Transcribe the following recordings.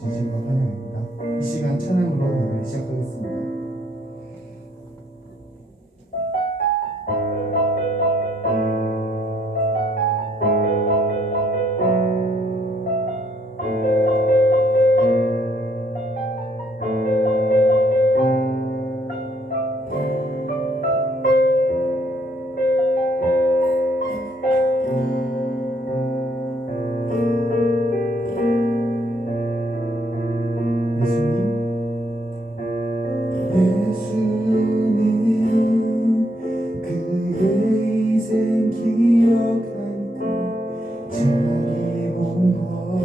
진심으로 환영합니다. 이 시간 찬양으로 예배를 시작하겠습니다. 예수님 그의 희생 기억할 때 자기 몸 버려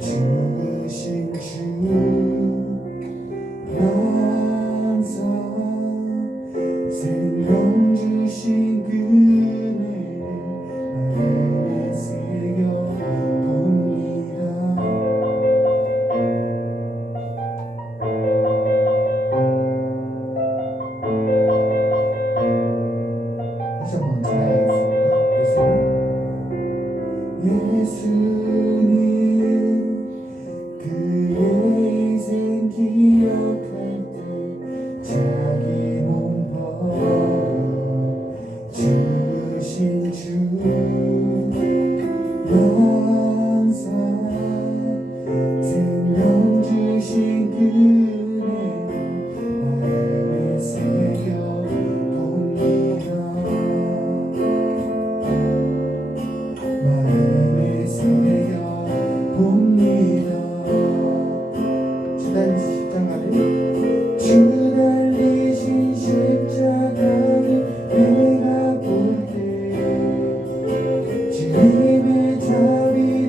죽으신 주 항상 생명 주신 그네를 마음에 새겨 봅니다. 다시 한번 찬양하겠습니다. 예수님 그의 희생 기억할 때 자기 몸 버려 죽으신 주 항상 생명 주신 그네를 마음에 새겨 봅니다. 마음에 새겨 봅니다. 주 달리신 십자가를 내가 볼 때 주님의 자비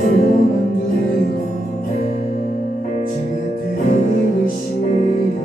두려움 두고 주의 들으시리라.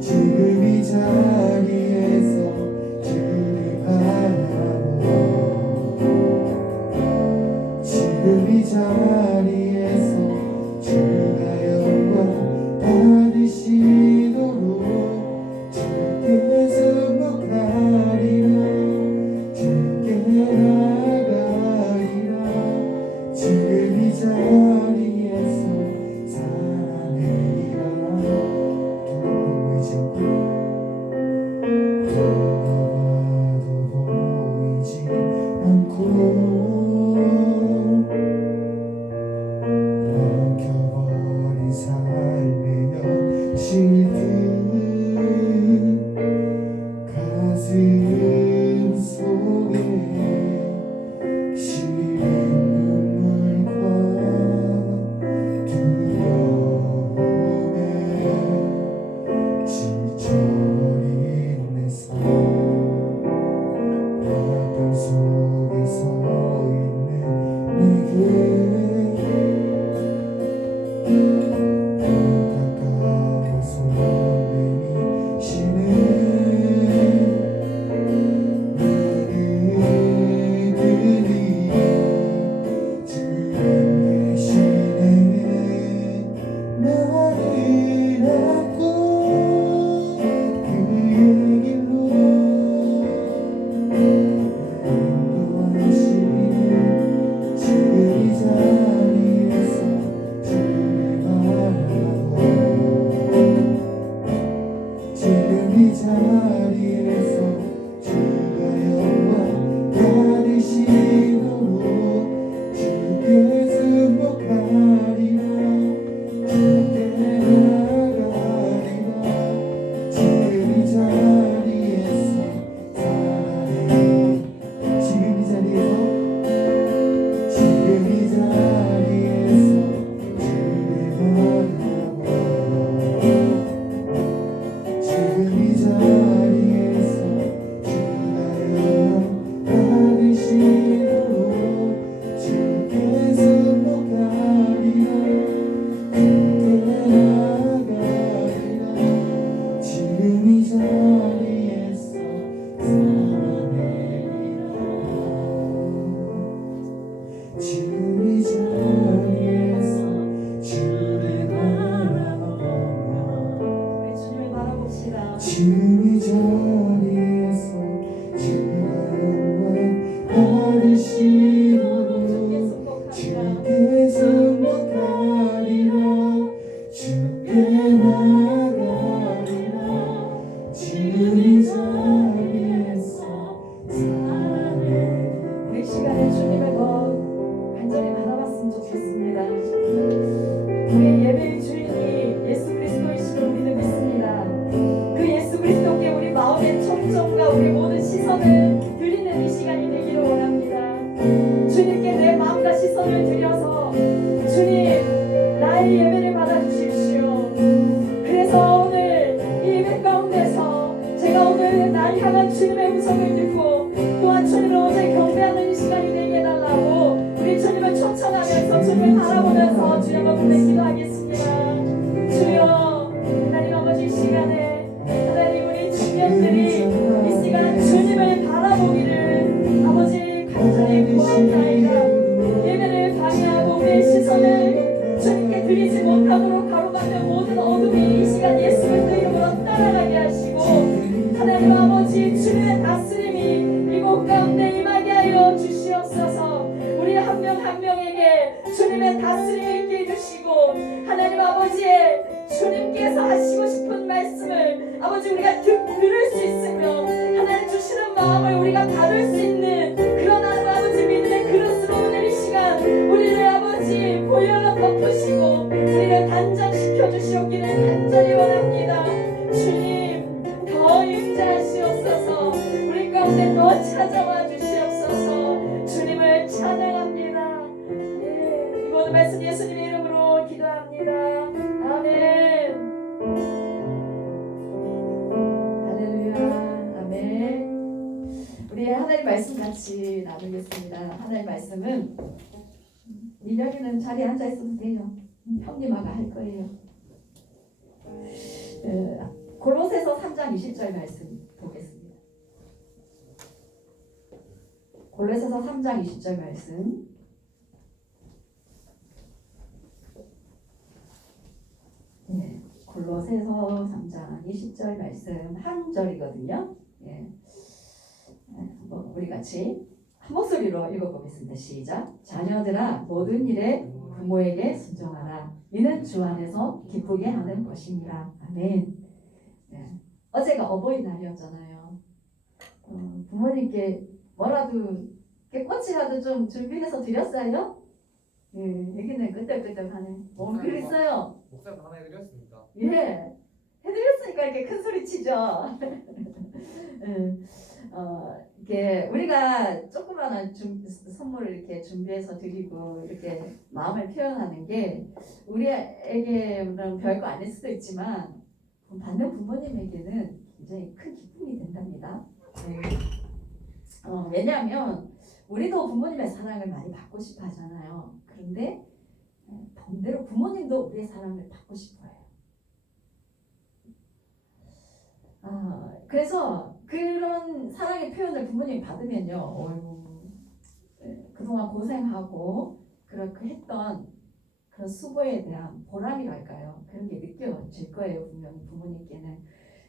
지금 이 자리에서 주를 바라보 지금 이 자리에서 주가 영광 받으시도록 주께 승복하리라. 주께 나가리라. 지금 이 자리에서 살아내리라. 돌아봐도 보이지 않고 막혀버린 삶의 현실들 가슴 속에 시린 눈물과 두려움에 지쳐버린 내 삶 바람 속에 서 있는 내게 안타까운 손 내미시는 너희들이 주님 계시네. 나를 안고 그의 길로 인도하시니 지금 이 자리에서 주를 바라보 지금 이 자리에서 주가 영광 받으시도록 주께 승복하리라. 주께 나가리라. 지금 이 자리에서 살아내리. 지금 이 자리에서 지금 이 자리에서 주를 바라보 지금 이 자리에서 주가 영광 받으시도록 주께 승복하리라. 주께 나가리라. 지금 이 자리에서 살아내리라. 지금 이 자리에서 주를 바라보며 우리 주님을 바라봅시다. 지금 이 자리에서 주가 영광 받으시도록 주께 승복하리라. 주께 나가리라. 지금 이 자리에서 살아내리라. 우리 시간에 주님을 더 간절히 바라봤으면 좋겠습니다. 우리의 예배의 주인이 예수 그리스도이심을 우리는 믿습니다. 그 예수 그리스도께 우리 마음의 청정과 우리 모든 시선을 드리는 이 시간이 되기를 원합니다. 주님께 내 마음과 시선을 드려서 주님 나의 예배를 받아주십시오. 그래서 오늘 이 예배 가운데 날 향한 주님의 음성을 듣고 또한 주님을 오직 경배하는 이 시간이 되게 해달라고 우리 주님을 초청하면서 주님을 바라보면서 주여 앞에 기도하겠습니다. 주여 하나님 아버지 이 시간에 하나님 우리 청년들이 이 시간 주님을 바라보기를 아버지 간절히 구원하나이다. 예배를 방해하고 우리의 시선을 주님께 드리지 못하도록 가로막는 모든 어둠이 이 시간 예수 그리스도의 이름으로 떠나가게 하시고 하나님 아버지 주님의 다스림이 이곳 가운데 임하게 하여 주시옵소서. 우리 한 명 한 명에게 주님의 다스림을 있게 해주시고 하나님 아버지의 주님께서 하시고 싶은 말씀을 아버지 우리가 들을 수 있으며 하나님 주시는 마음을 우리가 받을 수 있는 그런 아버지 믿음의 그릇으로 오늘 이 시간 우리를 아버지 보혈로 덮으시고 우리를 단장시켜 주시옵기를 간절히 원합니다. 주님 더 임재하시옵소서. 우리 가운데 더 찾아와 주시옵소서. 주님을 찬양합니다. 예, 이 모든 말씀 예수님의 이름으로 기도합니다. 아멘. 할렐루야. 아멘. 우리 하나님 말씀 같이 나누겠습니다. 하나님 말씀은 민혁이는 자리에 앉아 있어도 돼요. 형님아가 할 거예요. 골로새서 3장 20절 말씀 보겠습니다. 골로새서 3장 20절 말씀. 네, 골로새서 3장 20절 말씀 한 절이거든요. 예. 한번 우리 같이 한 목소리로 읽어보겠습니다. 시작. 자녀들아 모든 일에 부모에게 순종하라. 이는 주 안에서 기쁘게 하는 것입니다. 아멘. 네. 어제가 어버이날이었잖아요. 부모님께 뭐라도 꽃이라도 좀 준비해서 드렸어요? 예, 여기는 끄떡끄떡하네. 그랬어요. 목사님 하나 해드렸습니까? 예, 해드렸으니까 이렇게 큰 소리 치죠. 이렇게 우리가 조그마한 선물을 이렇게 준비해서 드리고 이렇게 마음을 표현하는 게 우리에게는 별거 아닐 수도 있지만 받는 부모님에게는 굉장히 큰 기쁨이 된답니다. 네. 왜냐하면 우리도 부모님의 사랑을 많이 받고 싶어 하잖아요. 그런데 반대로 부모님도 우리의 사랑을 받고 싶어요. 그래서 그런 사랑의 표현을 부모님이 받으면요, 그동안 고생하고 그렇게 했던 그런 수고에 대한 보람이랄까요? 그런 게 느껴질 거예요, 분명히 부모님께는.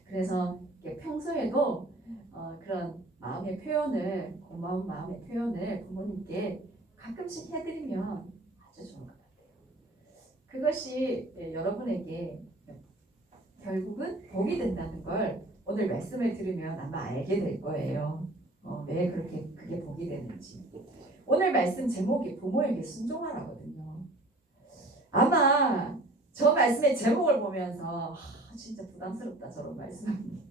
그래서 평소에도 그런 마음의 표현을, 고마운 마음의 표현을 부모님께 가끔씩 해드리면 아주 좋은 것 같아요. 그것이 여러분에게 결국은 복이 된다는 걸 오늘 말씀을 들으면 아마 알게 될 거예요. 왜 그게 복이 되는지. 오늘 말씀 제목이 부모에게 순종하라거든요. 아마 저 말씀의 제목을 보면서 진짜 부담스럽다 저런 말씀이.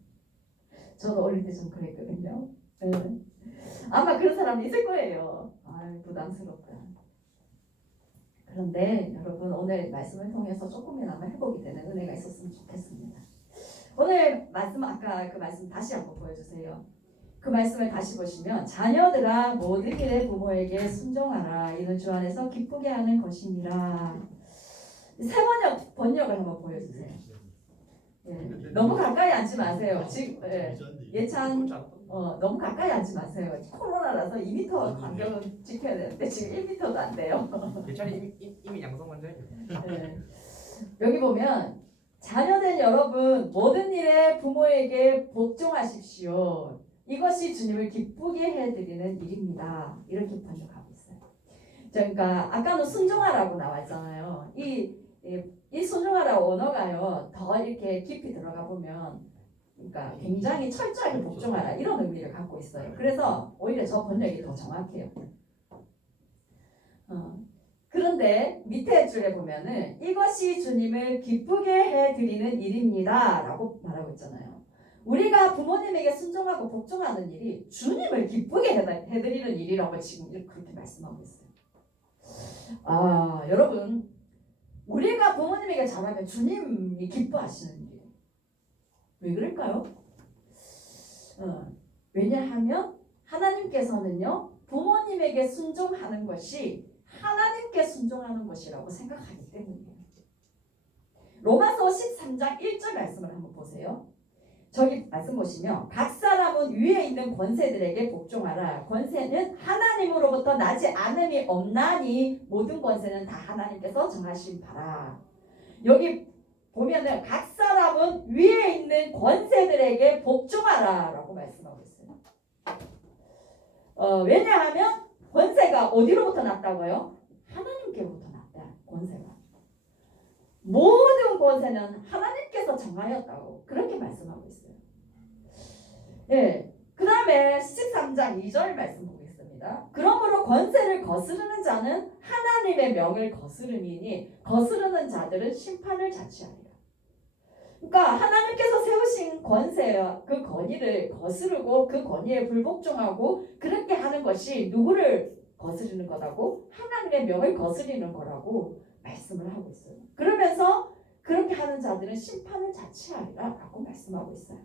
저도 어릴 때 좀 그랬거든요. 아마 그런 사람이 있을 거예요. 부담스럽다. 그런데 여러분 오늘 말씀을 통해서 조금이나마 회복이 되는 은혜가 있었으면 좋겠습니다. 오늘 말씀 아까 그 말씀 다시 한번 보여주세요. 그 말씀을 다시 보시면 자녀들아 모든 일에 부모에게 순종하라. 이는 주 안에서 기쁘게 하는 것이니라. 새 번역을 한번 보여주세요. 너무 가까이 앉지 마세요. 지금 예찬 너무 가까이 앉지 마세요. 코로나라서 2m 간격은 지켜야 되는데 지금 1m도 안 돼요. 예찬이 이미 양성 환자예요. 여기 보면 자녀된 여러분 모든 일에 부모에게 복종하십시오. 이것이 주님을 기쁘게 해드리는 일입니다. 이렇게 번역하고 있어요. 그러니까 아까는 순종하라고 나왔잖아요. 이 순종하라 언어가요 더 이렇게 깊이 들어가 보면 그러니까 굉장히 철저하게 복종하라 이런 의미를 갖고 있어요. 그래서 오히려 저 번역이 더 정확해요. 그런데 밑에 줄에 보면은 이것이 주님을 기쁘게 해드리는 일입니다 라고 말하고 있잖아요. 우리가 부모님에게 순종하고 복종하는 일이 주님을 기쁘게 해드리는 일이라고 지금 그렇게 말씀하고 있어요. 여러분 우리가 부모님에게 잘하면 주님이 기뻐하시는 일이에요. 왜 그럴까요? 왜냐하면 하나님께서는요 부모님에게 순종하는 것이 하나님께 순종하는 것이라고 생각하기 때문이에요. 로마서 13장 1절 말씀을 한번 보세요. 저기 말씀 보시면 각 사람은 위에 있는 권세들에게 복종하라. 권세는 하나님으로부터 나지 않음이 없나니 모든 권세는 다 하나님께서 정하신 바라. 여기 보면은 각 사람은 위에 있는 권세들에게 복종하라 라고 말씀하고 있어요. 왜냐하면 권세가 어디로부터 났다고요? 하나님께로부터 났다. 권세가. 모든 권세는 하나님께서 정하였다고 그렇게 말씀하고 있어요. 예. 그 다음에 13장 2절 말씀 보겠습니다. 그러므로 권세를 거스르는 자는 하나님의 명을 거스름이니 거스르는 자들은 심판을 자취하리라. 그러니까 하나님께서 세우신 권세와 그 권위를 거스르고 그 권위에 불복종하고 그렇게 하는 것이 누구를 거스르는 거라고? 하나님의 명을 거스르는 거라고 말씀을 하고 있어요. 그러면서 그렇게 하는 자들은 심판을 자취하리라 라고 말씀하고 있어요.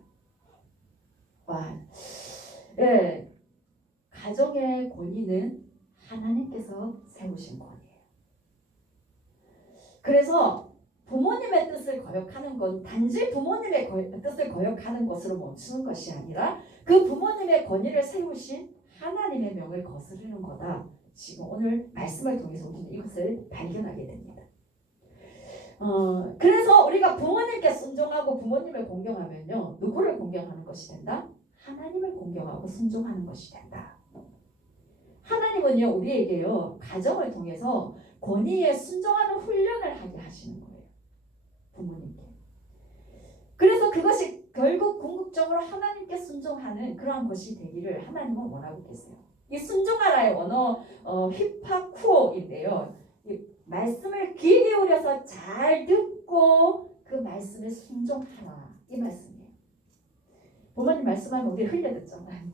와, 예, 가정의 권위는 하나님께서 세우신 권위예요. 그래서 부모님의 뜻을 거역하는 건 단지 부모님의 뜻을 거역하는 것으로 멈추는 것이 아니라 그 부모님의 권위를 세우신 하나님의 명을 거스르는 거다. 지금 오늘 말씀을 통해서 우리는 이것을 발견하게 됩니다. 그래서 우리가 부모님께 순종하고 부모님을 공경하면요. 누구를 공경하는 것이 된다? 하나님을 공경하고 순종하는 것이 된다. 하나님은요. 우리에게요. 가정을 통해서 권위에 순종하는 훈련을 하게 하시는 거예요. 부모님께. 그래서 그것이 결국 궁극적으로 하나님께 순종하는 그러한 것이 되기를 하나님은 원하고 계세요. 이 순종하라의 원어 휘파쿠오인데요. 이 말씀을 귀 기울여서 잘 듣고 그 말씀에 순종하라 이 말씀이에요. 부모님 말씀하면 우리 흘려 듣잖아요.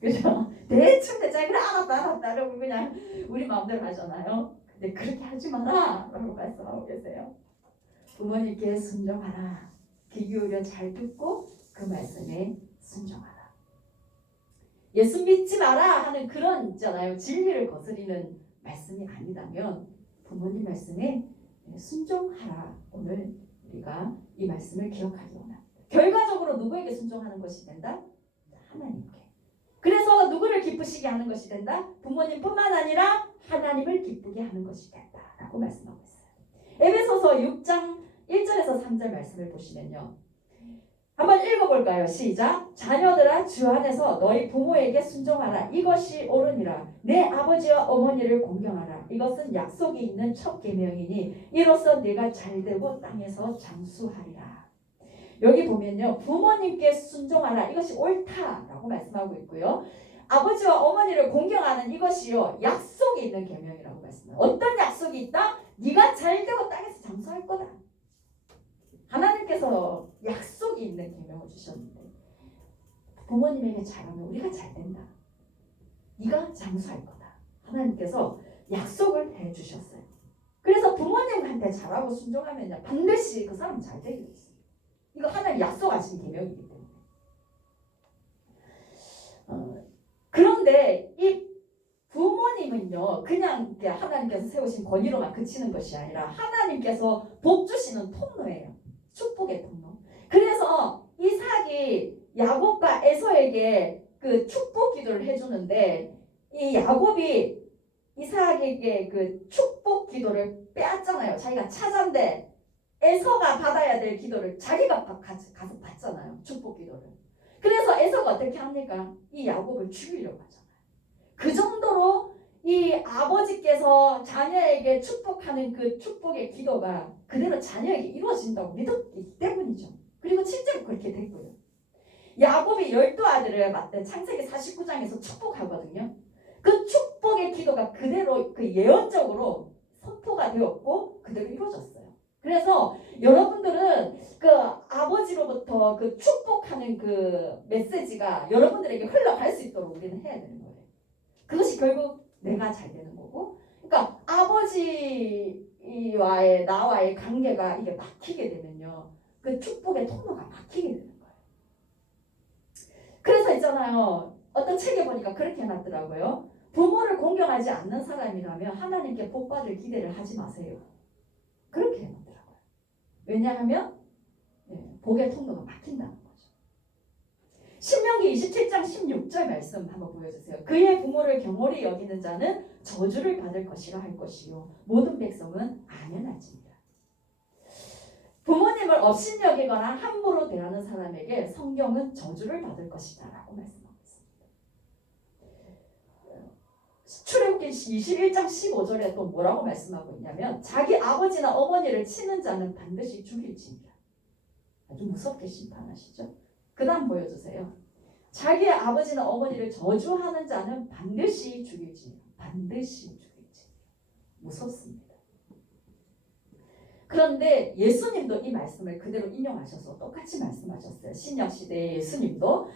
그죠? 대충 그래 알았다 이러고 그냥 우리 마음대로 하잖아요. 근데 그렇게 하지 마라 라고 말씀하고 계세요. 부모님께 순종하라. 귀 기울여 잘 듣고 그 말씀에 순종하라. 예수 믿지 마라 하는 그런 있잖아요. 진리를 거스리는 말씀이 아니라면 부모님 말씀에 순종하라. 오늘 우리가 이 말씀을 기억하기 원합니다. 결과적으로 누구에게 순종하는 것이 된다? 하나님께. 그래서 누구를 기쁘시게 하는 것이 된다? 부모님뿐만 아니라 하나님을 기쁘게 하는 것이 된다라고 말씀하고 있어요. 에베소서 6장 1절에서 3절 말씀을 보시면요. 한번 읽어볼까요? 시작. 자녀들아 주 안에서 너희 부모에게 순종하라. 이것이 옳으니라. 내 아버지와 어머니를 공경하라. 이것은 약속이 있는 첫 계명이니 이로써 네가 잘되고 땅에서 장수하리라. 여기 보면요. 부모님께 순종하라. 이것이 옳다라고 말씀하고 있고요. 아버지와 어머니를 공경하는 이것이요. 약속이 있는 계명이라고 말씀해요. 어떤 약속이 있다? 네가 잘되고 땅에서 장수할 거다. 하나님께서 약속이 있는 계명을 주셨는데 부모님에게 잘하면 우리가 잘된다. 네가 장수할 거다. 하나님께서 약속을 해주셨어요. 그래서 부모님한테 잘하고 순종하면 반드시 그 사람 잘 되게 있어요. 이거 하나님 약속하신 계명이기 때문에. 그런데 이 부모님은요 그냥 하나님께서 세우신 권위로만 그치는 것이 아니라 하나님께서 복 주시는 통로예요. 축복의 통로. 그래서 이삭이 야곱과 에서에게 그 축복 기도를 해주는데 이 야곱이 이삭에게 그 축복 기도를 빼앗잖아요. 자기가 차자인데 에서가 받아야 될 기도를 자기가 가서 받잖아요. 축복 기도를. 그래서 에서가 어떻게 합니까? 이 야곱을 죽이려고 하잖아요. 그 정도로 이 아버지께서 자녀에게 축복하는 그 축복의 기도가 그대로 자녀에게 이루어진다고 믿었기 때문이죠. 그리고 실제로 그렇게 됐고요. 야곱이 12아들을 맞대 창세기 49장에서 축복하거든요. 그 축복의 기도가 그대로 그 예언적으로 선포가 되었고 그대로 이루어졌어요. 그래서 여러분들은 그 아버지로부터 그 축복하는 그 메시지가 여러분들에게 흘러갈 수 있도록 우리는 해야 되는 거예요. 그것이 결국 내가 잘 되는 거고, 그러니까 아버지와의 나와의 관계가 이게 막히게 되면요, 그 축복의 통로가 막히게 되는 거예요. 있잖아요. 어떤 책에 보니까 그렇게 해놨더라고요. 부모를 공경하지 않는 사람이라면 하나님께 복 받을 기대를 하지 마세요. 그렇게 해놓더라고요. 왜냐하면 복의 통로가 막힌다는 거죠. 신명기 27장 16절 말씀 한번 보여주세요. 그의 부모를 경홀히 여기는 자는 저주를 받을 것이라 할 것이요 모든 백성은 아멘 할지니라. 부모님을 업신여기거나 함부로 대하는 사람에게 성경은 저주를 받을 것이다 라고 말씀하고 있습니다. 출애굽기 21장 15절에 또 뭐라고 말씀하고 있냐면 자기 아버지나 어머니를 치는 자는 반드시 죽일지니라. 아주 무섭게 심판하시죠. 그 다음 보여주세요. 자기의 아버지나 어머니를 저주하는 자는 반드시 죽일지니라. 반드시 죽일지니라. 무섭습니다. 그런데 예수님도 이 말씀을 그대로 인용하셔서 똑같이 말씀하셨어요. 신약시대의 예수님도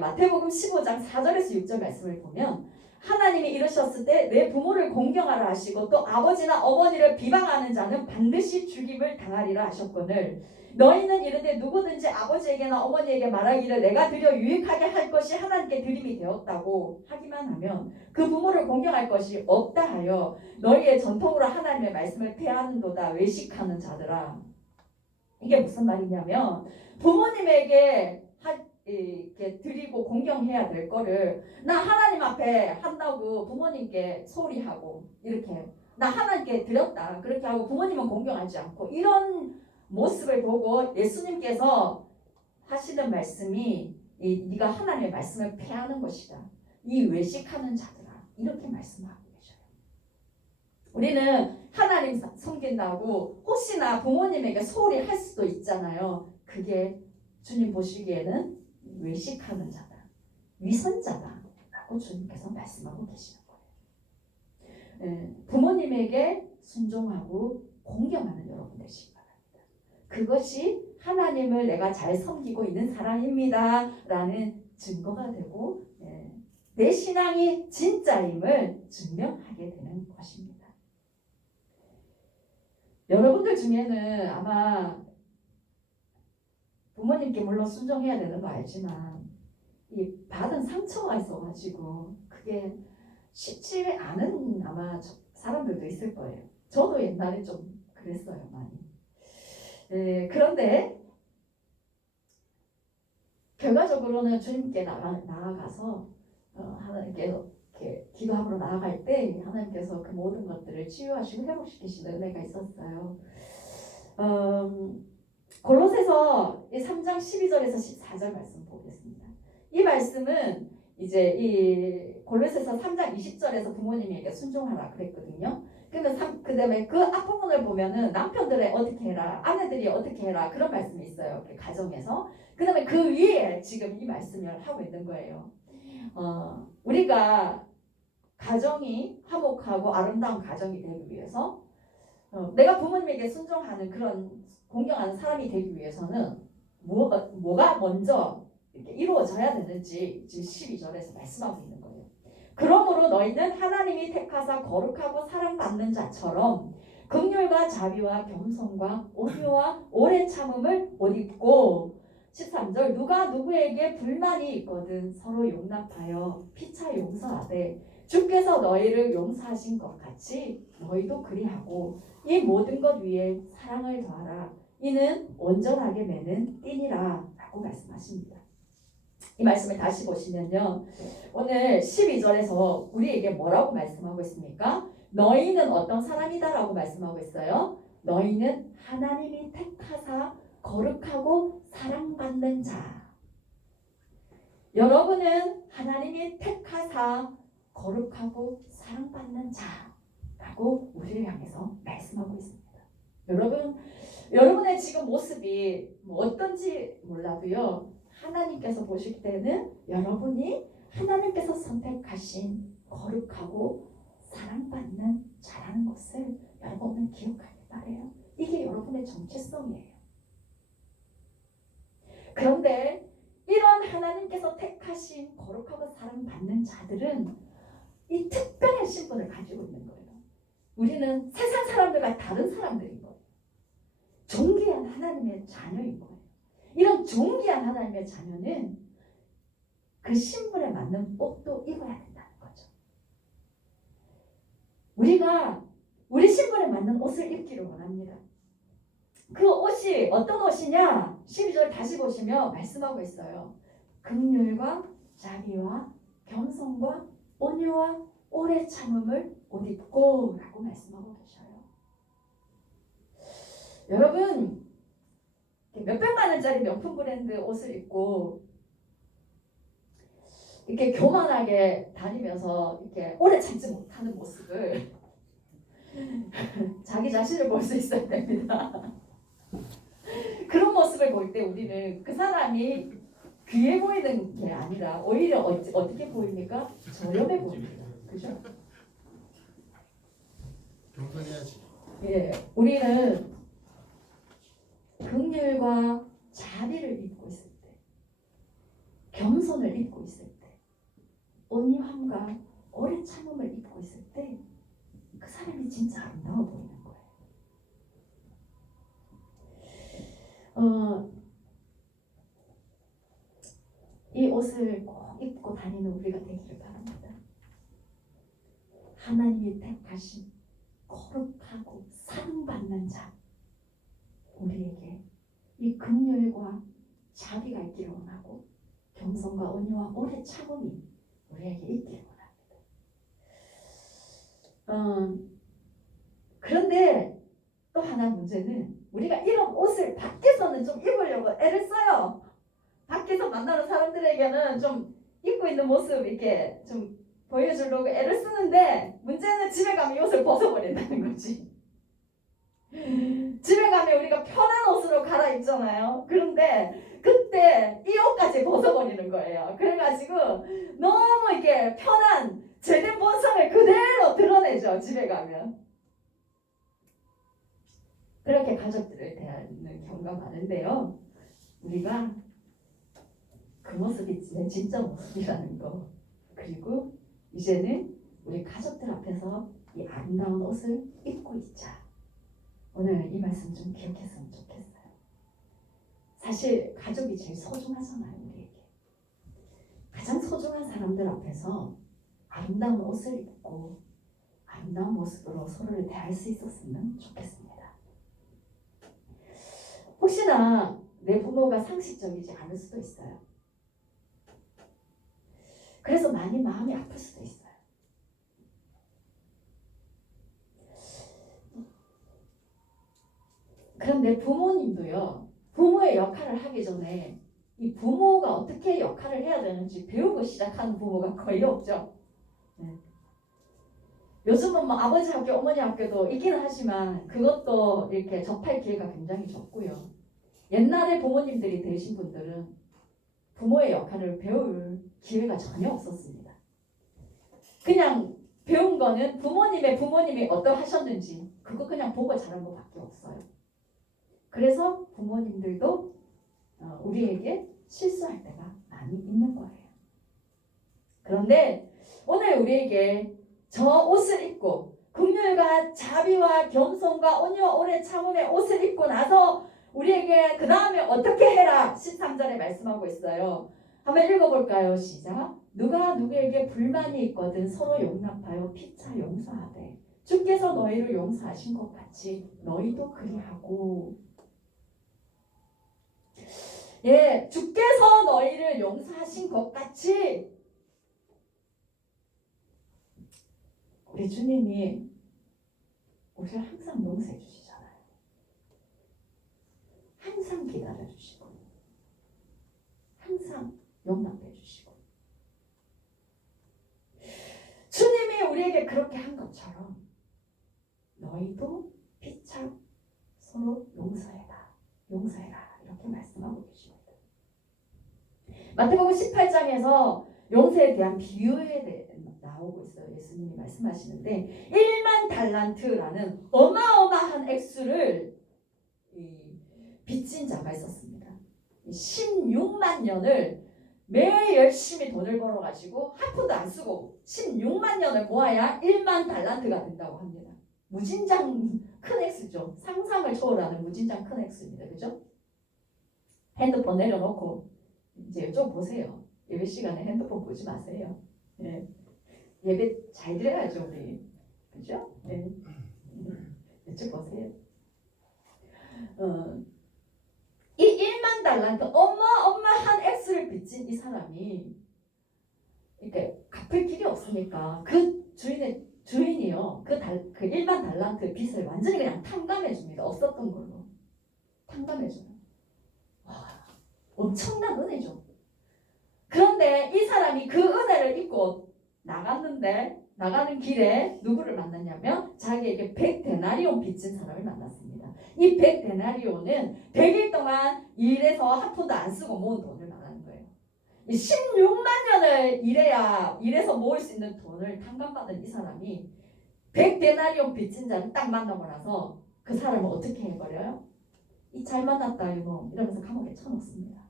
마태복음 15장 4절에서 6절 말씀을 보면 하나님이 이르셨을 때 내 부모를 공경하라 하시고 또 아버지나 어머니를 비방하는 자는 반드시 죽임을 당하리라 하셨거늘 너희는 이르되 누구든지 아버지에게나 어머니에게 말하기를 내가 드려 유익하게 할 것이 하나님께 드림이 되었다고 하기만 하면 그 부모를 공경할 것이 없다 하여 너희의 전통으로 하나님의 말씀을 폐하는도다 외식하는 자들아. 이게 무슨 말이냐면 부모님에게 이렇게 드리고 공경해야 될 거를 나 하나님 앞에 한다고 부모님께 소홀히 하고 이렇게 나 하나님께 드렸다 그렇게 하고 부모님은 공경하지 않고 이런 모습을 보고 예수님께서 하시는 말씀이 네가 하나님의 말씀을 폐하는 것이다. 이 외식하는 자들아 이렇게 말씀하고 계셔요. 우리는 하나님 섬긴다고 혹시나 부모님에게 소홀히 할 수도 있잖아요. 그게 주님 보시기에는 외식하는 자다. 위선자다. 라고 주님께서 말씀하고 계시는 거예요. 부모님에게 순종하고 공경하는 여러분 되시기 바랍니다. 그것이 하나님을 내가 잘 섬기고 있는 사람입니다. 라는 증거가 되고 내 신앙이 진짜임을 증명하게 되는 것입니다. 여러분들 중에는 아마 부모님께 물론 순종해야 되는 거 알지만 이 받은 상처가 있어가지고 그게 쉽지 않은 아마 사람들도 있을 거예요. 저도 옛날에 좀 그랬어요 많이. 그런데 결과적으로는 주님께 나아가서 하나님께 이렇게 기도하러 나아갈 때 하나님께서 그 모든 것들을 치유하시고 회복시키시는 은혜가 있었어요. 골로새서 3장 12절에서 14절 말씀 보겠습니다. 이 말씀은 이제 이 골로새서 3장 20절에서 부모님에게 순종하라 그랬거든요. 그 다음에 그 앞부분을 보면은 남편들의 어떻게 해라, 아내들이 어떻게 해라 그런 말씀이 있어요. 가정에서. 그 다음에 그 위에 지금 이 말씀을 하고 있는 거예요. 우리가 가정이 화목하고 아름다운 가정이 되기 위해서 내가 부모님에게 순종하는 그런 공경하는 사람이 되기 위해서는 뭐가 먼저 이렇게 이루어져야 되는지 지금 12절에서 말씀하고 있는 거예요. 그러므로 너희는 하나님이 택하사 거룩하고 사랑받는 자처럼 긍휼과 자비와 겸손과 온유와 오래 참음을 못 입고 13절 누가 누구에게 불만이 있거든 서로 용납하여 피차 용서하되 주께서 너희를 용서하신 것 같이 너희도 그리하고 이 모든 것 위에 사랑을 더하라. 이는 온전하게 매는 띠니라 라고 말씀하십니다. 이 말씀을 다시 보시면요. 오늘 12절에서 우리에게 뭐라고 말씀하고 있습니까? 너희는 어떤 사람이다 라고 말씀하고 있어요. 너희는 하나님이 택하사 거룩하고 사랑받는 자. 여러분은 하나님이 택하사 거룩하고 사랑받는 자라고 우리를 향해서 말씀하고 있습니다. 여러분의 지금 모습이 어떤지 몰라도요. 하나님께서 보실 때는 여러분이 하나님께서 선택하신 거룩하고 사랑받는 자라는 것을 여러분은 기억하길 바래요. 이게 여러분의 정체성이에요. 그런데 이런 하나님께서 택하신 거룩하고 사랑받는 자들은 이 특별한 신분을 가지고 있는 거예요. 우리는 세상 사람들과 다른 사람들인 거예요. 존귀한 하나님의 자녀인 거예요. 이런 존귀한 하나님의 자녀는 그 신분에 맞는 옷도 입어야 된다는 거죠. 우리가 우리 신분에 맞는 옷을 입기를 원합니다. 그 옷이 어떤 옷이냐? 12절 다시 보시면 말씀하고 있어요. 긍휼과 자비와 겸손과 온유와 오래 참음을 옷 입고 라고 말씀하고 계셔요. 여러분 몇백만 원짜리 명품 브랜드 옷을 입고 이렇게 교만하게 다니면서 이렇게 오래 참지 못하는 모습을 자기 자신을 볼 수 있어야 됩니다. 그런 모습을 볼 때 우리는 그 사람이 귀해 보이는 게 아니라 오히려 어떻게 보입니까? 저렴해 보입니다. 그죠? 겸손해야지. 예, 우리는 긍휼과 자비를 입고 있을 때, 겸손을 입고 있을 때, 온유함과 오래 참음을 입고 있을 때, 그 사람이 진짜 아름다워 보이는 거예요. 이 옷을 꼭 입고 다니는 우리가 되기를 바랍니다. 하나님이 택하신 거룩하고 사랑받는 자, 우리에게 이 긍휼과 자비가 있기를 원하고 겸손과 온유와 오래 참음이 우리에게 있기를 원합니다. 그런데 또 하나 문제는 우리가 이런 옷을 밖에서는 좀 입으려고 애를 써요. 밖에서 만나는 사람들에게는 좀 입고 있는 모습 이렇게 좀 보여주려고 애를 쓰는데 문제는 집에 가면 이 옷을 벗어버린다는 거지. 집에 가면 우리가 편한 옷으로 갈아입잖아요. 그런데 그때 이 옷까지 벗어버리는 거예요. 그래가지고 너무 이렇게 편한 제된 본성을 그대로 드러내죠. 집에 가면. 그렇게 가족들을 대하는 경우가 많은데요. 우리가 그 모습이 내 진짜 모습이라는 거, 그리고 이제는 우리 가족들 앞에서 이 아름다운 옷을 입고 있자. 오늘 이 말씀 좀 기억했으면 좋겠어요. 사실 가족이 제일 소중하잖아요. 우리에게 가장 소중한 사람들 앞에서 아름다운 옷을 입고 아름다운 모습으로 서로를 대할 수 있었으면 좋겠습니다. 혹시나 내 부모가 상식적이지 않을 수도 있어요. 그래서 많이 마음이 아플 수도 있어요. 그런데 부모님도요, 부모의 역할을 하기 전에 이 부모가 어떻게 역할을 해야 되는지 배우고 시작하는 부모가 거의 없죠. 네. 요즘은 뭐 아버지 학교, 어머니 학교도 있기는 하지만 그것도 이렇게 접할 기회가 굉장히 적고요. 옛날에 부모님들이 되신 분들은 부모의 역할을 배울 기회가 전혀 없었습니다. 그냥 배운 거는 부모님이 어떠하셨는지 그거 그냥 보고 자란 것밖에 없어요. 그래서 부모님들도 우리에게 실수할 때가 많이 있는 거예요. 그런데 오늘 우리에게 저 옷을 입고 긍휼과 자비와 겸손과 온유와 오래 참음의 옷을 입고 나서 우리에게 그 다음에 어떻게 해라 13절에 말씀하고 있어요. 한번 읽어볼까요? 시작. 누가 누구에게 불만이 있거든 서로 용납하여 피차 용서하되 주께서 너희를 용서하신 것 같이 너희도 그리하고. 예, 주께서 너희를 용서하신 것 같이 우리 주님이 우리를 항상 용서해 주시잖아요. 항상 기다려 주시고 항상 용납해 주시고 주님이 우리에게 그렇게 한 것처럼 너희도 피차 서로 용서해라 이렇게 말씀하고 계십니다. 마태복음 18장에서 용서에 대한 비유에 대해 나오고 있어요. 예수님이 말씀하시는데 1만 달란트라는 어마어마한 액수를 빚진 자가 있었습니다. 16만 년을 매일 열심히 돈을 벌어가지고 한 푼도 안 쓰고 16만 년을 모아야 1만 달란트가 된다고 합니다. 무진장 큰 액수죠. 상상을 초월하는 무진장 큰 액수입니다. 그죠? 핸드폰 내려놓고 이제 좀 보세요. 예배 시간에 핸드폰 보지 마세요. 예. 예배 잘 드려야죠 우리. 그죠? 예. 이쪽 보세요. 이 1만 달란트 어마어마한 액수를 빚진 이 사람이 이렇게 갚을 길이 없으니까 그 주인이요 그 1만 달란트 빚을 완전히 그냥 탕감해 줍니다. 없었던 걸로 탕감해 줘요. 와, 엄청난 은혜죠. 그런데 이 사람이 그 은혜를 입고 나가는 길에 누구를 만났냐면 자기에게 100데나리온 빚진 사람을 만났습니다. 이 100데나리온은 100일 동안 일해서 한 푼도 안 쓰고 모은 돈을 말하는 거예요. 16만 년을 일해서 모을 수 있는 돈을 탕감받은 이 사람이 100데나리온 빚진 자를 딱 만나고 나서 그 사람을 어떻게 해버려요? 이 잘 만났다 이놈 이러면서 감옥에 쳐넣습니다.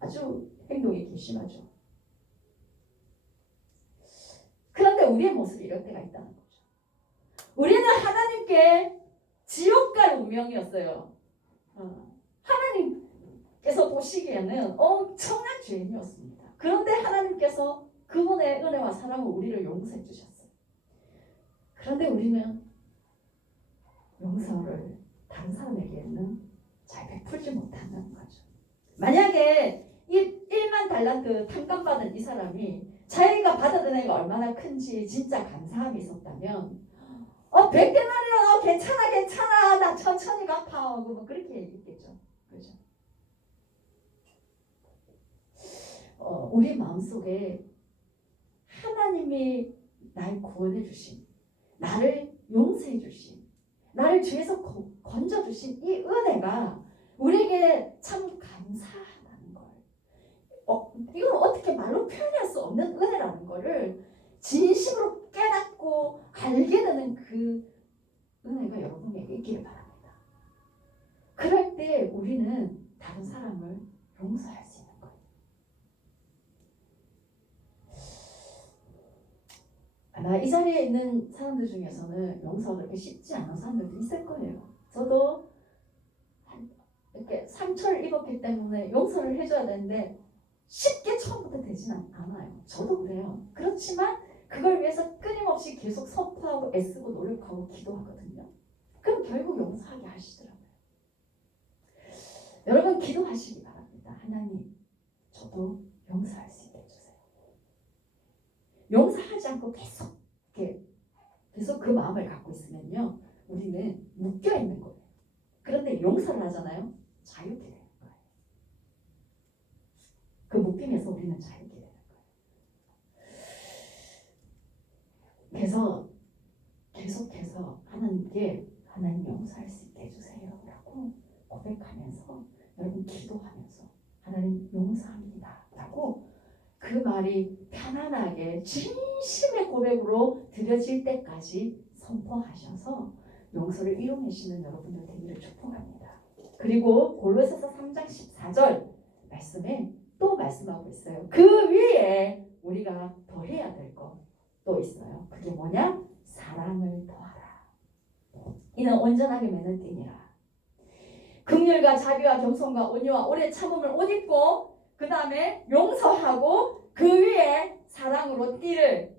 아주 행동이 괘씸하죠. 그런데 우리의 모습이 이럴 때가 있다는 거죠. 우리는 하나님께 지옥 갈 운명이었어요. 하나님께서 보시기에는 엄청난 죄인이었습니다. 그런데 하나님께서 그분의 은혜와 사랑으로 우리를 용서해 주셨어요. 그런데 우리는 용서를 다른 사람에게는 잘 베풀지 못한다는 거죠. 만약에 이 1만 달란트 탕감받은 이 사람이 자기가 받아든 애가 얼마나 큰지 진짜 감사함이 있었다면 100데나리온 괜찮아 나 천천히 갚아 뭐 그렇게 얘기했겠죠. 그렇죠? 우리 마음속에 하나님이 날 구원해 주신 나를 용서해 주신 나를 죄에서 건져 주신 이 은혜가 우리에게 참 감사하다는 걸 이건 어떻게 말로 표현할 수 없는 은혜라는 거를 진심으로 깨닫고 알게 되는 그 은혜가 여러분에게 있기를 바랍니다. 그럴 때 우리는 다른 사람을 용서할 수 있는 거예요. 아마 이 자리에 있는 사람들 중에서는 용서가 그렇게 쉽지 않은 사람들도 있을 거예요. 저도 이렇게 상처를 입었기 때문에 용서를 해줘야 되는데 쉽게 처음부터 되지는 않아요. 저도 그래요. 그렇지만 그걸 위해서 끊임없이 계속 선포하고 애쓰고 노력하고 기도하거든요. 그럼 결국 용서하게 하시더라고요. 여러분 기도하시기 바랍니다. 하나님, 저도 용서할 수 있게 해주세요. 용서하지 않고 계속 그 마음을 갖고 있으면요, 우리는 묶여 있는 거예요. 그런데 용서를 하잖아요, 자유케 돼요. 그 묶임에서 우리는 자유게 되는 거예요. 그래서 계속해서 하나님께 하나님 용서할 수 있게 해주세요 라고 고백하면서 여러분 기도하면서 하나님 용서합니다 라고 그 말이 편안하게 진심의 고백으로 드려질 때까지 선포하셔서 용서를 이뤄내시는 여러분들 되기를 축복합니다. 그리고 골로새서 3장 14절 말씀에 또 말씀하고 있어요. 그 위에 우리가 더 해야 될 거 또 있어요. 그게 뭐냐? 사랑을 더하라. 이는 온전하게 매는 띠니라. 긍휼과 자비와 겸손과 온유와 오래 참음을 옷 입고 그 다음에 용서하고 그 위에 사랑으로 띠를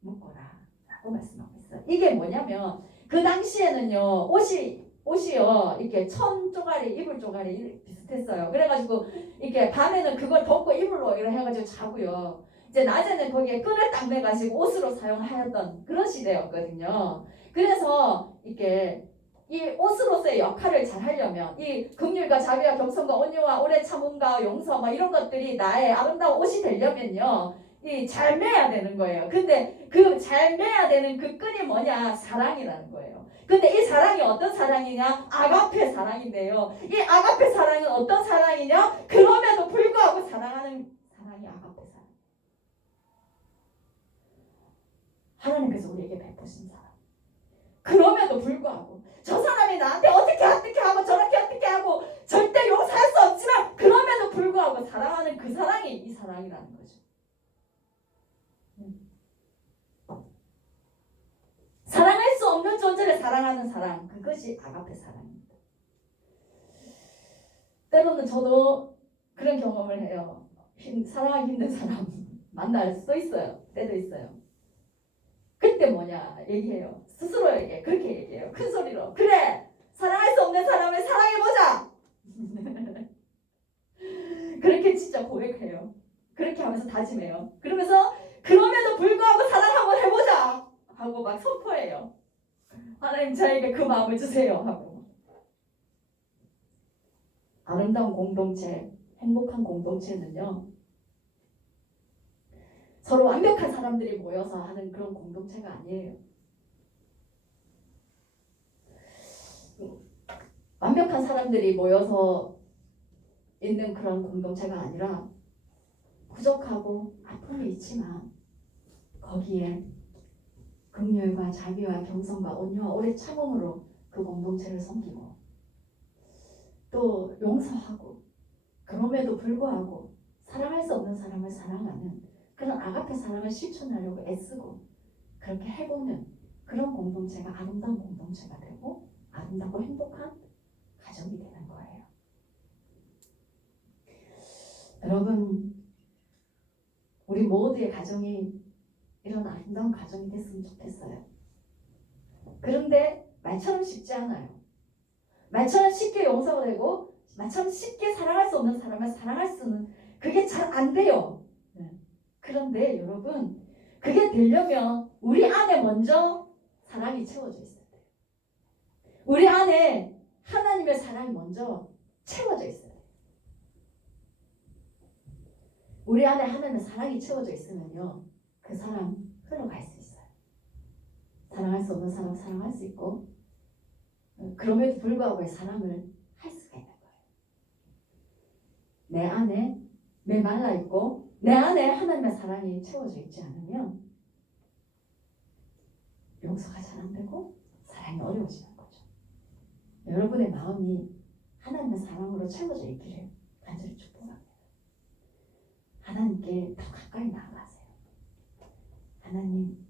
묶어라 라고 말씀하고 있어요. 이게 뭐냐면 그 당시에는요 옷이요 이렇게 천 쪼가리 이불 쪼가리 비슷했어요. 그래가지고 이렇게 밤에는 그걸 덮고 이불로 이렇게 해가지고 자고요. 이제 낮에는 거기에 끈을 딱 매가지고 옷으로 사용하였던 그런 시대였거든요. 그래서 이렇게 이 옷으로서의 역할을 잘 하려면 이 긍휼과 자비와 겸손과 온유와 오래 참음과 용서 막 이런 것들이 나의 아름다운 옷이 되려면요 이 잘 매야 되는 거예요. 근데 그 잘 매야 되는 그 끈이 뭐냐? 사랑이라는 거예요. 근데 이 사랑이 어떤 사랑이냐? 아가페 사랑인데요. 이 아가페 사랑은 어떤 사랑이냐? 그럼에도 불구하고 사랑하는 사랑이 아가페 사랑. 하나님께서 우리에게 베푸신 사랑. 그럼에도 불구하고 저 사람이 나한테 어떻게 하고 저렇게 어떻게 하고 절대 용서할 수 없지만 그럼에도 불구하고 사랑하는 그 사랑이 이 사랑이라는 거죠. 사랑할 수 없는 존재를 사랑하는 사랑, 그것이 아가페 사랑입니다. 때로는 저도 그런 경험을 해요. 사랑하기 힘든 사람 만날 수도 있어요. 때도 있어요. 그때 뭐냐 얘기해요. 스스로에게 그렇게 얘기해요. 큰 소리로. 그래! 사랑할 수 없는 사람을 사랑해보자! 그렇게 진짜 고백해요. 그렇게 하면서 다짐해요. 그러면서 그럼에도 불구하고 사랑 한번 해보자! 하고 막 선포해요. 하나님 저에게 그 마음을 주세요 하고. 아름다운 공동체, 행복한 공동체는요, 서로 완벽한 사람들이 모여서 하는 그런 공동체가 아니에요. 완벽한 사람들이 모여서 있는 그런 공동체가 아니라 부족하고 아픔이 있지만 거기에 긍휼과 자비와 겸손과 온유와 오래 참음으로 그 공동체를 섬기고 또 용서하고 그럼에도 불구하고 사랑할 수 없는 사람을 사랑하는 그런 아가페 사랑을 실천하려고 애쓰고 그렇게 해보는 그런 공동체가 아름다운 공동체가 되고 아름답고 행복한 가정이 되는 거예요. 여러분, 우리 모두의 가정이 이런 아름다운 가정이 됐으면 좋겠어요. 그런데 말처럼 쉽지 않아요. 말처럼 쉽게 용서가 되고 말처럼 쉽게 사랑할 수 없는 사람을 사랑할 수는 그게 잘 안 돼요. 그런데 여러분, 그게 되려면 우리 안에 먼저 사랑이 채워져 있어야 돼요. 우리 안에 하나님의 사랑이 먼저 채워져 있어요. 우리 안에 하나님의 사랑이 채워져 있으면요, 그 사람 흘러갈 수 있어요. 사랑할 수 없는 사람 사랑할 수 있고, 그럼에도 불구하고 사랑을 할 수가 있는 거예요. 내 안에 메말라 있고 내 안에 하나님의 사랑이 채워져 있지 않으면 용서가 잘 안 되고 사랑이 어려워지는 거죠. 여러분의 마음이 하나님의 사랑으로 채워져 있기를 간절히 축복합니다. 하나님께 더 가까이 나아가세요. 하나님,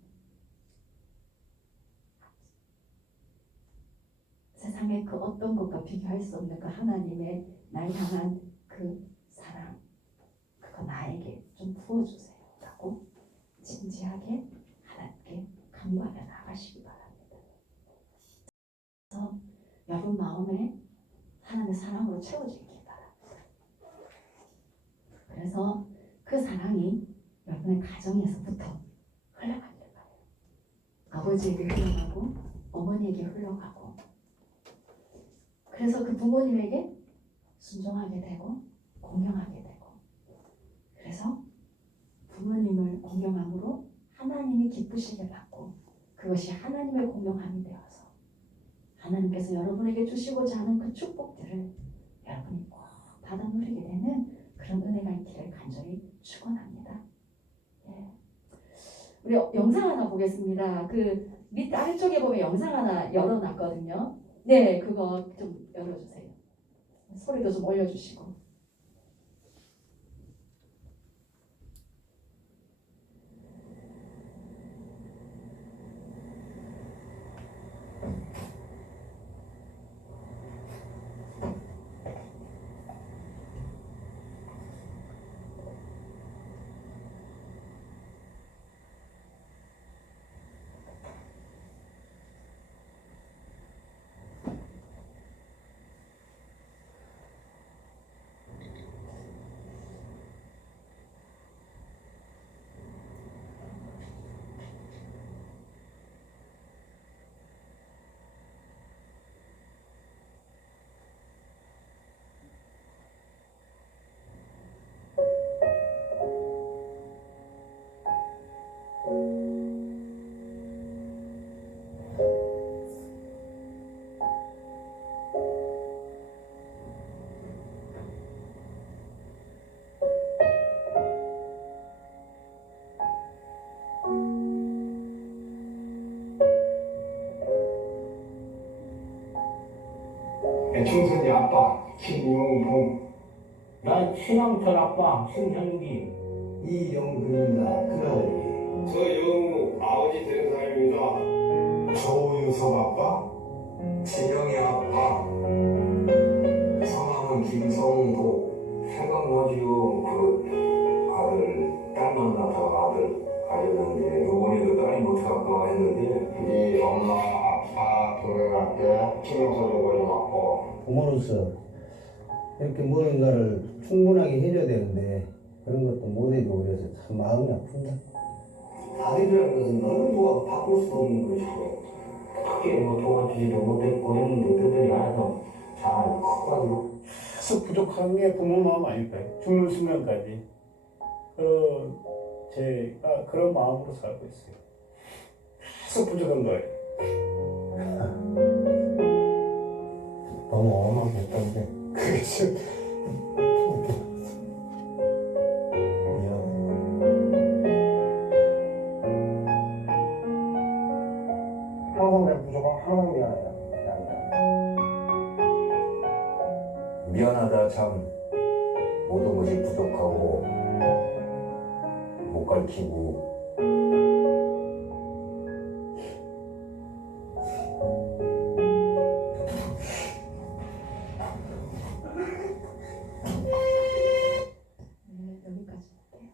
세상의 그 어떤 것과 비교할 수 없는 그 하나님의 날 향한 그 사랑, 그거 나에게 좀 부어주세요 라고 진지하게 하나님께 간구하며 나가시기 바랍니다. 그래서 여러분 마음에 하나님의 사랑으로 채워지길 바랍니다. 그래서 그 사랑이 여러분의 가정에서부터 흘러가길 바라요. 아버지에게 흘러가고 어머니에게 흘러가고, 그래서 그 부모님에게 순종하게 되고 공경하게 되고, 그래서 부모님을 공경함으로 하나님이 기쁘시게 받고 그것이 하나님의 공경함이 되어서 하나님께서 여러분에게 주시고자 하는 그 축복들을 여러분이 꼭 받아 누리게 되는 그런 은혜가 있기를 간절히 축원합니다. 예. 우리 영상 하나 보겠습니다. 그 밑 아래쪽에 보면 영상 하나 열어놨거든요. 네, 그거 좀 열어주세요. 소리도 좀 올려주시고. 청선이 아빠 김용봉, 난 신앙철 아빠 신현기, 이영근입니다. 큰아들이. 저 영우 아버지 되는 사람입니다. 조유섭 아빠, 진영이 아빠. 성함은 김성도, 생각나지요. 낳다가 아들 가졌는데 어머니도 딸이 못 갖고 했는데 네 엄마 아빠 돌아갈 때 신경소리가 맞고 부모로서 이렇게 무언가를 충분하게 해줘야 되는데 그런 것도 못 해주고 그래서 참 마음이 아픕니다. 아들이라는 것은 너무 누가 바꿀 수 없는 것이고 크게 뭐 도와주지도 못했고 했는데 그들이 알아서 잘 커가지고 계속 부족한 게 부모 마음 아닐까요? 죽는 순간까지 제가 그런 마음으로 살고 있어요. 계속 부족한 거예요. 너무 어마어마했던데 그렇죠. 항상 내가 부족하고 항상 미안해요. 미안하다 참 모든 것이 부족하고 못 가르치고 네, 여기까지 할게요.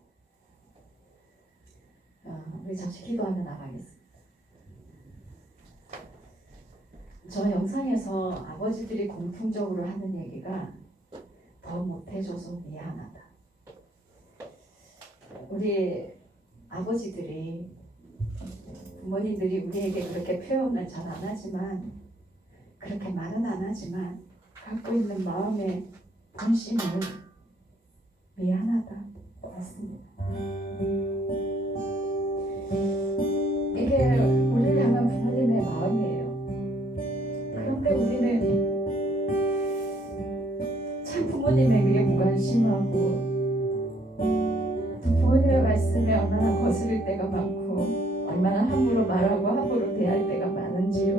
우리 잠시 기도하며 나가겠습니다. 저 영상에서 아버지들이 공통적으로 하는 얘기가 더 못해줘서 미안하다. 우리 아버지들이 부모님들이 우리에게 그렇게 표현을 잘 안 하지만 그렇게 말은 안 하지만 갖고 있는 마음의 본심은 미안하다 맞습니다. 이게 우리를 향한 부모님의 마음이에요. 그런데 우리는 참 부모님에게 무관심하고 또 부모님의 말씀에 얼마나 거스릴 때가 많고 얼마나 함부로 말하고 함부로 대할 때가 많은지요.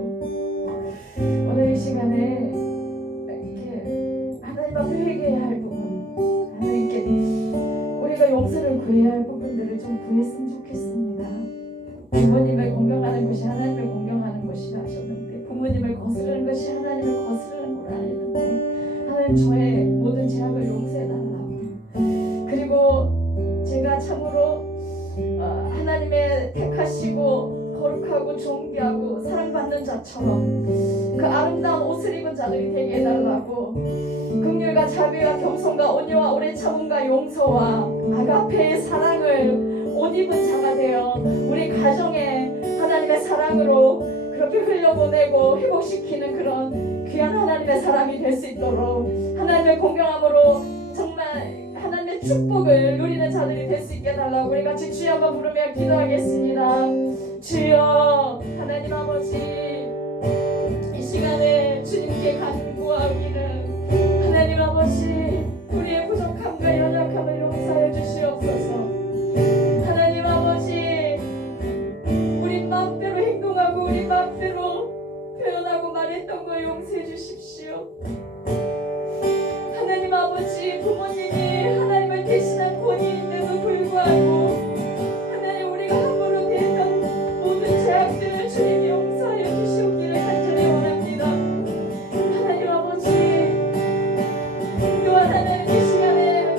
오늘 이 시간에 이렇게 하나님 앞에 회개해야 할 부분, 하나님께 우리가 용서를 구해야 할 부분들을 좀 구했으면 좋겠습니다. 부모님을 공경하는 것이 하나님을 공경하는 것이라 하셨는데 부모님을 거스르는 것이 하나님을 거스르는 거라 하셨는데 하나님 저의 모든 죄악을 용서해달라고. 그리고 제가 참으로 하나님의 택하시고 거룩하고 존귀하고 사랑받는 자처럼 그 아름다운 옷을 입은 자들이 되게 해달라고. 긍휼과 자비와 겸손과 온유와 오래 참음과 용서와 아가페의 사랑을 옷 입은 자가 되어 우리 가정에 하나님의 사랑으로 그렇게 흘려보내고 회복시키는 그런 귀한 하나님의 사람이 될 수 있도록 하나님의 공경함으로 정말 하나님의 축복을 누리는 자들이 될 수 있게 해달라고 우리 같이 주여 한번 부르며 기도하겠습니다. 주여 하나님 아버지 이 시간에 주님께 간구하기를 하나님 아버지 우리의 부족함과 연약함을 용서해 주시옵소서. 하나님 아버지 우리 마음대로 행동하고 우리 마음대로 표현하고 말했던 걸 용서해 주십시오. 하나님 아버지 부모님이 하나님을 대신한 권위인데도 불구하고 하나님 우리가 함부로 대했던 모든 죄악들을 주님이 용서하여 주시옵기를 간절히 원합니다. 하나님 아버지 또한 하나님 이 시간에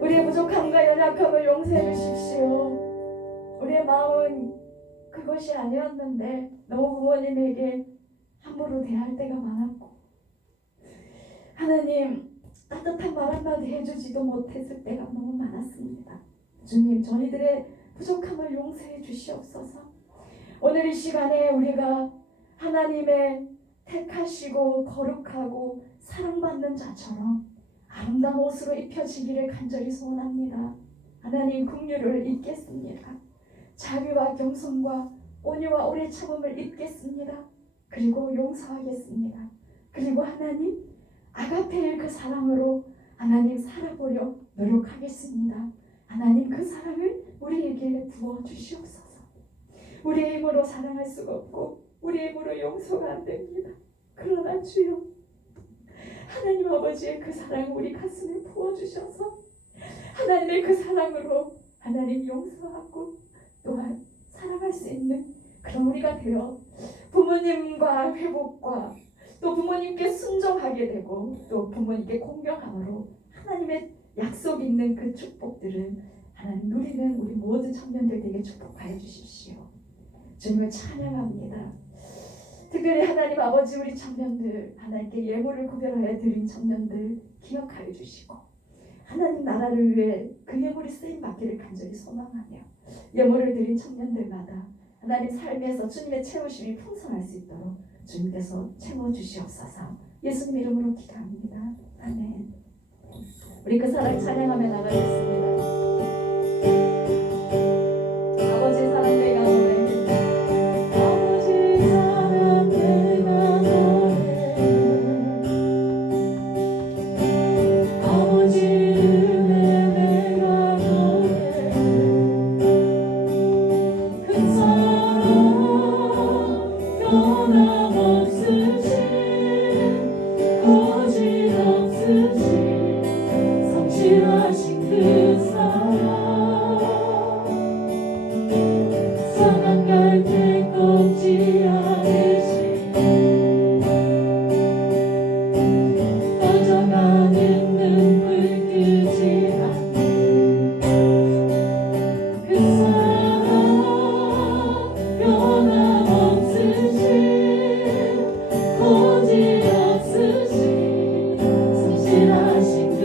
우리의 부족함과 연약함을 용서해 주십시오. 우리의 마음은 그것이 아니었는데 너무 부모님에게 함부로 대할 때가 많았고, 하나님 따뜻한 말 한마디 해주지도 못했을 때가 너무 많았습니다. 주님, 저희들의 부족함을 용서해 주시옵소서. 오늘 이 시간에 우리가 하나님의 택하시고 거룩하고 사랑받는 자처럼 아름다운 옷으로 입혀지기를 간절히 소원합니다. 하나님, 긍휼을 입겠습니다. 자비와 겸손과 온유와 오래 참음을 입겠습니다. 그리고 용서하겠습니다. 그리고 하나님, 아가페의 그 사랑으로 하나님 살아보려 노력하겠습니다. 하나님, 그 사랑을 우리에게 부어주시옵소서. 우리의 힘으로 사랑할 수가 없고 우리의 힘으로 용서가 안 됩니다. 그러나 주여, 하나님 아버지의 그 사랑을 우리 가슴에 부어주셔서 하나님의 그 사랑으로 하나님 용서하고 또한 사랑할 수 있는 그런 우리가 되어 부모님과 회복과 또 부모님께 순종하게 되고 또 부모님께 공경함으로 하나님의 약속 있는 그 축복들을 하나님 누리는 우리 모든 청년들 되게 축복하여 주십시오. 주님을 찬양합니다. 특별히 하나님 아버지, 우리 청년들 하나님께 예물을 구별하여 드린 청년들 기억하여 주시고 하나님 나라를 위해 그 예물이 쓰임받기를 간절히 소망하며 예물을 드린 청년들마다 하나님 삶에서 주님의 채우심이 풍성할 수 있도록 주님께서 채워주시옵소서. 예수님 이름으로 기도합니다. 아멘. 우리 그 사랑 찬양하며 나가겠습니다. 아버지 사랑 내가 노래, 아버지 사랑 내가 노래, 아버지 은혜 내가 노래, 큰 사랑 변함없으신 거짓없으신 성실하신 그 사랑, 사랑 갈대 꺾지 않으신 꺼져가는 눈불 끄지 않는 그 사랑, 변함없으신 거짓없으신 성실하신 그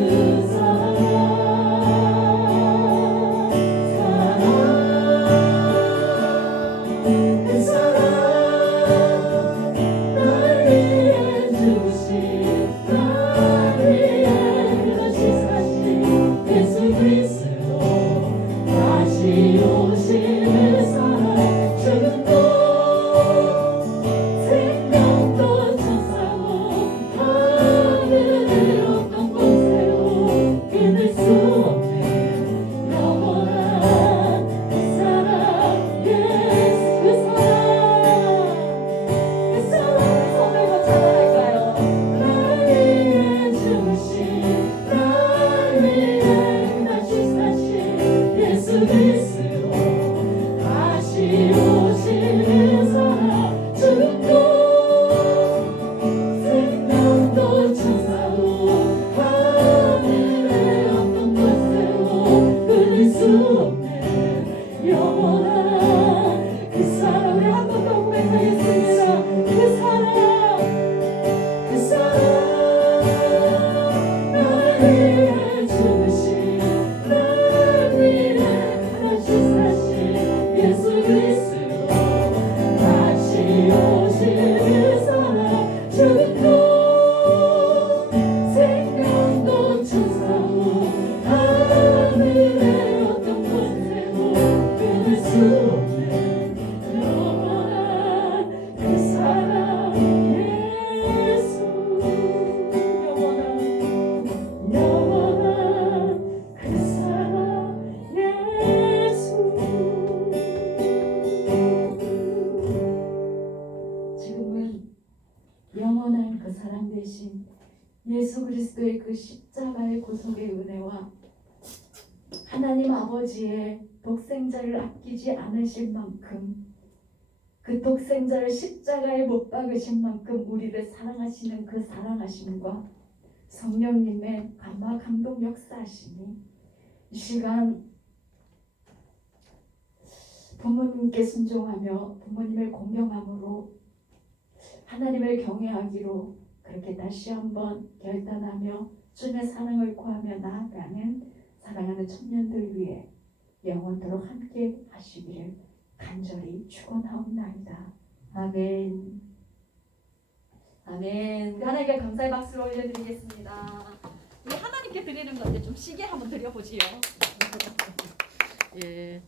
사랑, 그 사랑 날 위해 죽으신, 날 위해 다시 사신 예수 그리스도, 다시 오신 그 사랑, 죽음도 생명도 천사도 하늘의 어떤 곳에도 끊을 수 없는 영원한 그 사랑, 예수 그 사랑, 그 사랑을 손들고 찬양할까요? 날 위해 죽으신, 날 위해 다시 사신 예수 그리스도, 다시 오신 그 사랑, 죽음도 생명도 천사도 하늘의 어떤 곳에도 끊을 수 없는 영원한 그 사랑. 우리 한 번 더 고백하겠습니다. 그 사랑, 그 사랑 날 위해 죽으신, 날 위해 다시 사신 예수 그리스도, 다시 오신 그 사랑, 죽음도 생명도 천사도 하늘의 어떤 곳에도 끊을 수 없는 영원한 그 사랑, 예수, 영원한 그 사랑, 예수. 지금은 영원한 그 사랑 대신 예수 그리스도의 그 십자가의 고속의 은혜와 하나님 아버지의 독생자를 아끼지 않으실 만큼, 그 독생자를 십자가에 못 박으신 만큼 우리를 사랑하시는 그 사랑하심과 성령님의 감화 감동 역사하심이 이 시간 부모님께 순종하며 부모님을 공경함으로 하나님을 경외하기로 그렇게 다시 한번 결단하며 주님의 사랑을 구하며 나아가는 사랑하는 청년들 위해 영원토록 함께 하시기를 간절히 축원하옵나이다. 아멘. 아멘. 하나님께 감사의 박수를 올려드리겠습니다. 우리 하나님께 드리는 건데 좀 시계 한번 드려보지요. 예.